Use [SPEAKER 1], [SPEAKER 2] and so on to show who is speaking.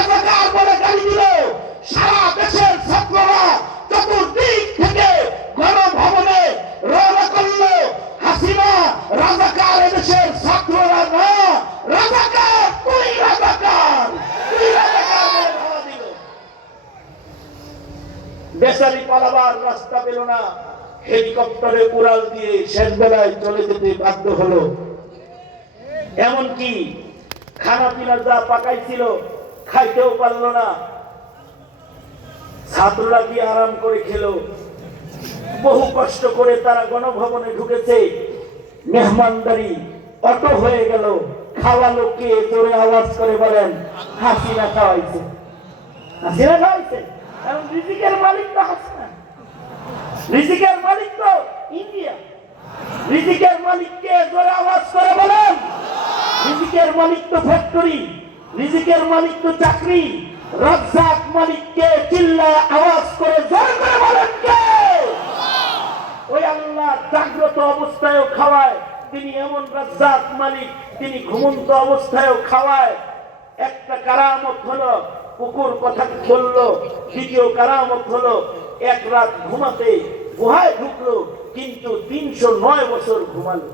[SPEAKER 1] রাজাকার বলে গালি দিল, সারা দেশের ছাত্ররা চতুর্দিক থেকে গণভবনে রওনা করল। হাসিনা, রাজাকার এদেশের ছাত্ররা না রাজাকার, তুই রাজাকার বেচারি পালাবার রাস্তা পেল না, হেলিকপ্টারে উড়াল দিয়ে শেষ বেলায় চলে যেতে বাধ্য হলো। এমনকি খানা পিনা যা পাকাইছিল খাইতেও পারল না। ছাত্ররা কি আরাম করে খেলো? বহু কষ্ট করে তারা গণভবনে ঢুকেছে। মেহমানদারি অটো হয়ে গেল। খাওয়ালো কে জোরে আওয়াজ করে বলেন, হাসিনা খাওয়াইছে। খাওয়াইছে? কারণ রিজিকের মালিক তো হাসিনা। রিজিকের মালিক তো ইন্ডিয়া। মালিককে জোরে আওয়াজ করে বলেন, রিজিকের মালিক তো ফ্যাক্টরি। রিজিকের মালিক তো চাকরি। রাজ্জাক মালিককে চিল্লায় আওয়াজ করে জোরে করে বলেন কে? ওই আল্লাহ জাগ্রত অবস্থায়ও খাওয়ায়, তিনি এমন রাজ্জাক মালিক, তিনি ঘুমন্ত অবস্থায়ও খাওয়ায়। একটা কারামত হলো, কুকুর কথা বলল, দ্বিতীয় কারামত হলো, এক রাত ঘুমাতে গুহায় ঢুকলো, কিন্তু তিনশো নয় বছর ঘুমালো।